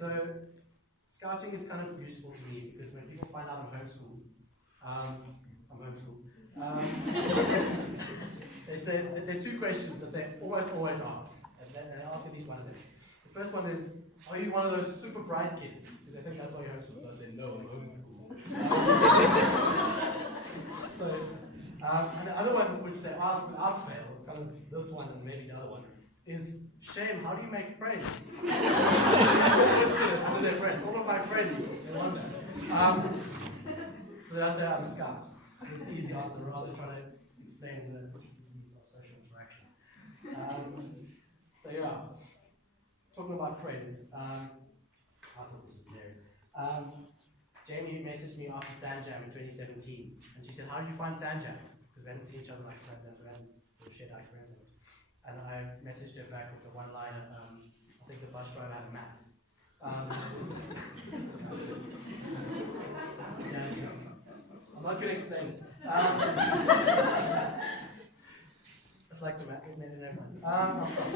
so scouting is kind of useful to me because when people find out I'm homeschooled, they say that there are two questions that they always ask, and they ask at least one of them. The first one is, are you one of those super bright kids? Because I think that's why you're homeschooled. So I say, no, I'm homeschooled. And the other one, which they ask without fail, it's kind of this one and maybe the other one, is, Shame, how do you make friends? All of my friends, they wonder. So then I say, I'm a scout. That's the easy answer, rather than trying to explain the difficulties of social interaction. So yeah, talking about friends, I thought this was hilarious. Jamie messaged me after Sanjam in 2017, and she said, how did you find Sanjam? Because we hadn't seen each other like Sanjam, so we hadn't sort of shared our experience of it. And I messaged her back with the one line, I think the bus driver had a map. I'm not going to explain it. It's like the map, I'll stop.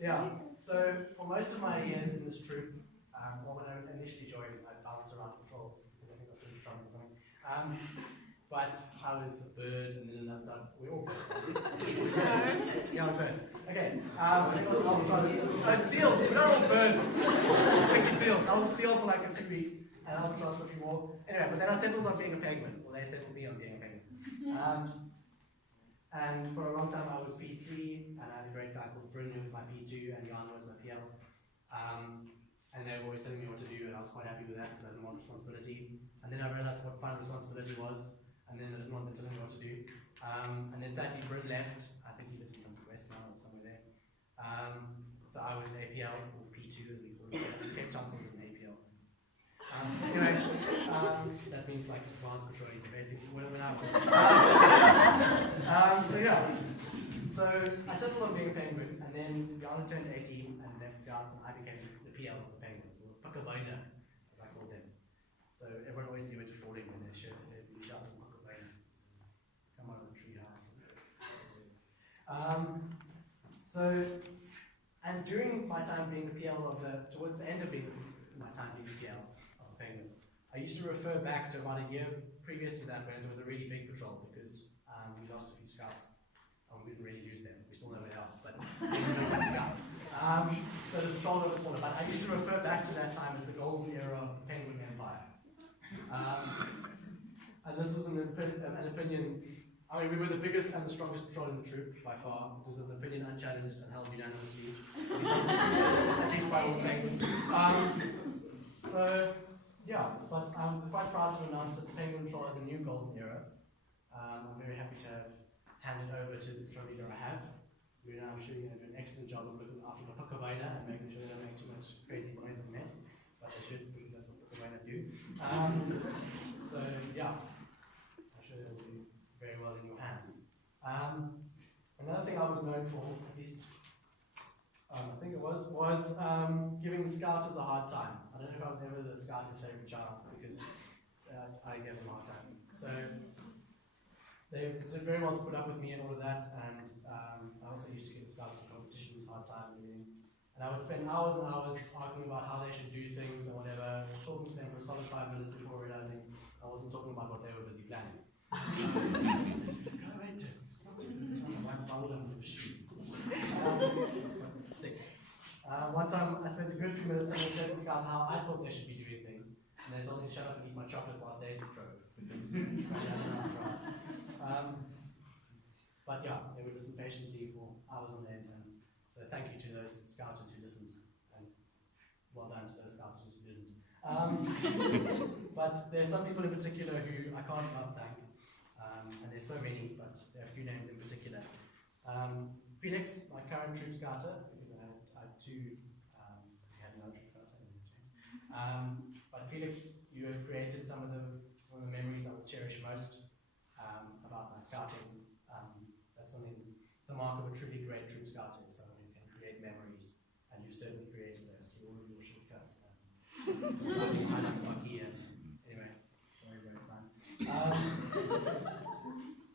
Yeah, so for most of my years in this troop, when I initially joined, I bounced around patrols because I think I was pretty strong or something. But I was a bird, and then another time, we're all birds, aren't we? Yeah, we're birds. Okay, seals, we're not all birds. Thank you, seals. I was a seal for like 2 weeks, and albatross for a few more. Anyway, but then I settled on being a penguin, or they settled me on being a penguin. And for a long time I was P3, and I had a great guy called Bryn who was my P2, and Jan was my PL. And they were always telling me what to do, and I was quite happy with that because I didn't want responsibility. And then I realized what final responsibility was, and then I didn't want them telling me what to do. And then sadly Bryn left. I think he lives in something west now or somewhere there. So I was APL, or P2 as we call it. Tape Tunkles is an APL. Anyway, that means like advanced patrolling, basically, when I was. So yeah. So I settled on being a penguin, and then Jan turned 18 and left Scouts, and I became the PL of the penguins, or Pukkabona, as I called them. So everyone always knew where to fall in when they shouted Pukkabona. So come out of the tree house. And during my time being the PL towards the end of my time being the PL of the penguins, I used to refer back to about a year previous to that when it was a really big patrol because we lost a few Scouts. We didn't really use them. We still know where they are, but we didn't Scouts. So the patrol was smaller, but I used to refer back to that time as the golden era of the Penguin Empire. And this was an opinion. I mean, we were the biggest and the strongest patrol in the troop by far. It was an opinion unchallenged and held unanimously, at least by all the penguins. So yeah, but I'm quite proud to announce that the Penguin Patrol has a new golden era. I'm very happy to have handed over to the patrol leader I have. We're now sure you're going to do an excellent job of looking after the Pukkabona and making sure they don't make too much crazy noise and mess, but they should because that's what Pukkabona do. So yeah, I'm sure they'll do very well in your hands. Another thing I was known for, at least I think it was giving the Scouters a hard time. I don't know if I was ever the Scouters' favourite child because I gave them a hard time. So they did very well to put up with me and all of that, and I also used to give the Scouts in competitions a hard time and everything. And I would spend hours and hours arguing about how they should do things and whatever, talking to them for a solid 5 minutes before realizing I wasn't talking about what they were busy planning. It sticks. One time I spent a good few minutes telling certain Scouts how I thought they should be doing things, and they told me to shut up and eat my chocolate whilst they drove because but yeah, they would listen patiently for hours on end, and so thank you to those Scouters who listened, and well done to those Scouters who didn't. But there's some people in particular who I can't not thank, and there's so many, but there are a few names in particular. Felix, my current troop scouter, because I had two, we had another troop scouter. But Felix, you have created one of the memories I will cherish most about my scouting. That's something, it's the mark of a truly great troop scouter, is someone who can create memories, and you've certainly created those through all of your shortcuts. Anyway, sorry, very fun.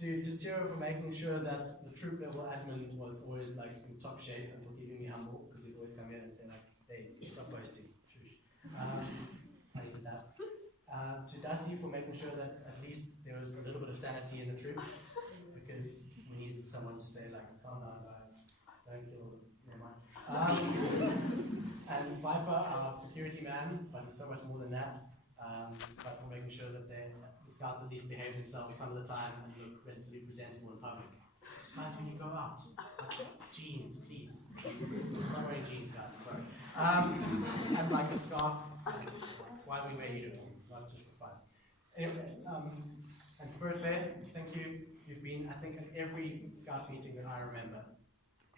To Tiro for making sure that the troop level admin was always like in top shape and for keeping me humble, because he'd always come in and say like, They stop boasting. Shush. I needed that. To Dusty for making sure that at least there was a little bit of sanity in the troop, because we needed someone to say like, calm down guys, don't kill, never mind. And Viper, our security man, but so much more than that, but for making sure that the scouts at least behave themselves some of the time and look relatively presentable in public. Just guys, when you go out, jeans, please. Not wearing jeans, guys, I'm sorry. And like a scarf, it's why we wear uniform, not just for fun. Anyway, and Spirit Bear, thank you. You've been, I think, at every scout meeting that I remember.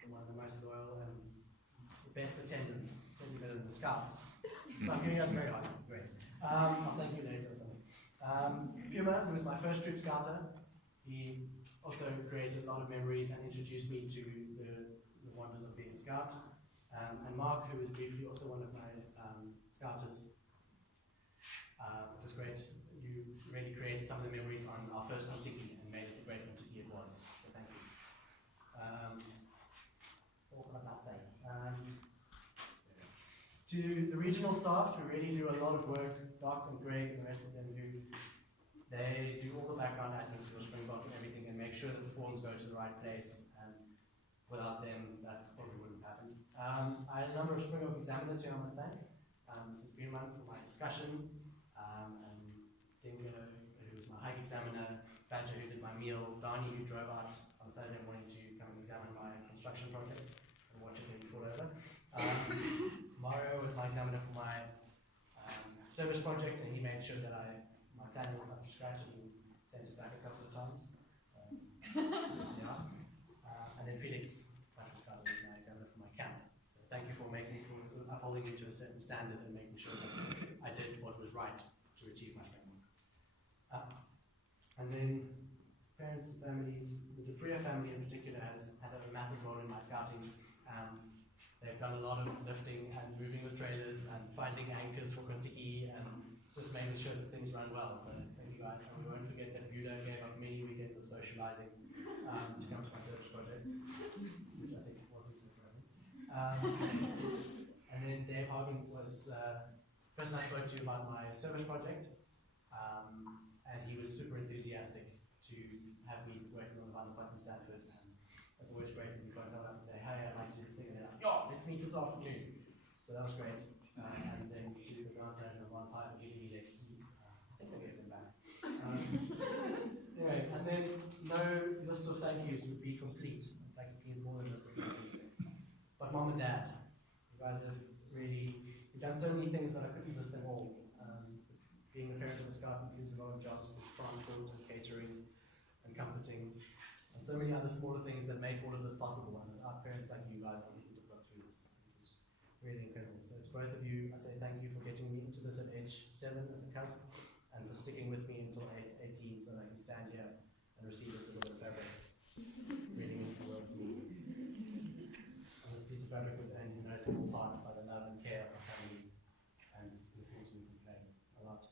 One of the most loyal and the best attendance, certainly better than the scouts. So I'm giving us very hard. Great. I'll thank you later or something. Puma, who was my first troop scouter, he also created a lot of memories and introduced me to the wonders of being a scout. And Mark, who was briefly also one of my scouters, it was great. You really created some of the memories on our first Contiki and made it the great Contiki it was. So thank you. What can I not say? To the regional staff who really do a lot of work, Doc and Greg and the rest of them, who they do all the background admin for the Springbok and everything and make sure that the forms go to the right place, and without them that probably wouldn't happen. I had a number of Springbok examiners who I must thank. Mrs. Bierman for my discussion, and Dingo, who was my hike examiner, Badger who did my meal, Dani who drove out on Saturday morning to come and examine my construction project and watch it being fall over. Mario was my examiner for my service project, and he made sure that my planning was up to scratch, and he sent it back a couple of times. Yeah. And then Felix was my examiner for my camp. So thank you for sort of upholding you to a certain standard and making sure that I did what was right to achieve my framework. And then parents and families, the Dupree family in particular has had a massive role in my scouting. They've done a lot of lifting and moving the trailers and finding anchors for Contiki and just making sure that things run well. So thank you guys. And we won't forget that Buda gave up many weekends of socializing to come to my service project, which I think wasn't so friends. And then Dave Hagen was the person I spoke to about my service project, and he was super enthusiastic to have me working on the Van Spot in Stanford. It's always great when you find someone up and say, hey, I'd like to do this thing, and they're like, yo, let's meet this afternoon. So that was great. And then to the grant manager of one time giving me their keys. I think I gave them back. Anyway, and then no list of thank yous would be complete. In fact, it means more than a list of thank yous. But mom and dad, you guys have really done so many things that I couldn't list them all. Being a parent of a scout includes a lot of jobs, transport and catering and comforting, and so many other smaller things that make all of this possible. And without parents like you guys, I wouldn't have got through this. It was really incredible. So to both of you, I say thank you for getting me into this at age 7 as a cub, and for sticking with me until 18 so that I can stand here and receive this little bit of fabric. It really means the world to me. And this piece of fabric was earned in no small part by the love and care of my family and listening to me complain a lot.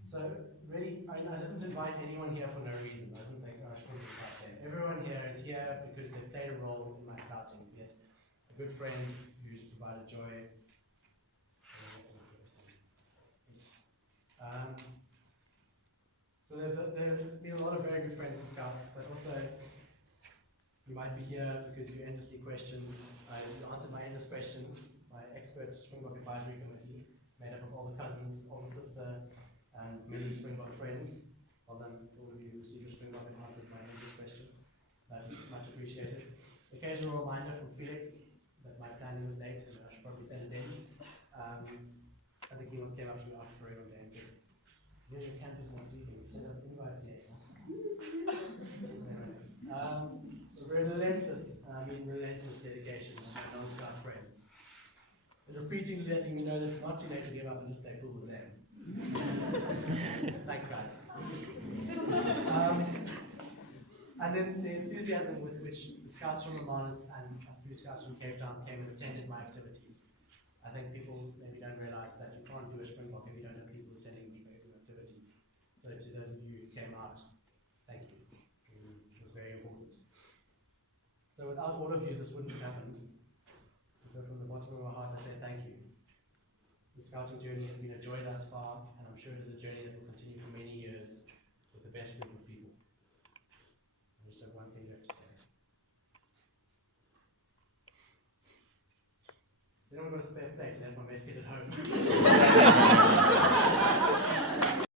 So really, I didn't invite anyone here for no reason. I didn't think, oh, I should probably invite them. Everyone here is here because they played a role in my scouting, be it a good friend who's provided joy. So there have been a lot of very good friends in Scouts, but also you might be here because you endlessly questioned, you answered my endless questions. My expert Springbok Advisory Committee, made up of all the cousins, older sister, and many Springbok friends. Well done, all of you who received a Springbok and answered my endless questions. Much appreciated. Occasional reminder from Felix that my planning was late, and I should probably send it in. I think he once came up to me after parade one day and said, here's your campus next week, and you sent out invites yet. Relentless dedication of my non-scout friends. And repeatedly letting me know that it's not too late to give up and just play pool with them. Thanks, guys. And then the enthusiasm with which the scouts from Romanus and a few scouts from Cape Town came and attended my activities. I think people maybe don't realize that you can't do a Springbok if you don't have people attending your activities. So to those of you who came out, thank you. It was very important. So without all of you, this wouldn't have happened. And So from the bottom of my heart, I say thank you. The scouting journey has been a joy thus far, and I'm sure it is a journey that will continue for many years with the best group of people. I just have one thing left to say. Has anyone got a spare plate? Let my mess get it home.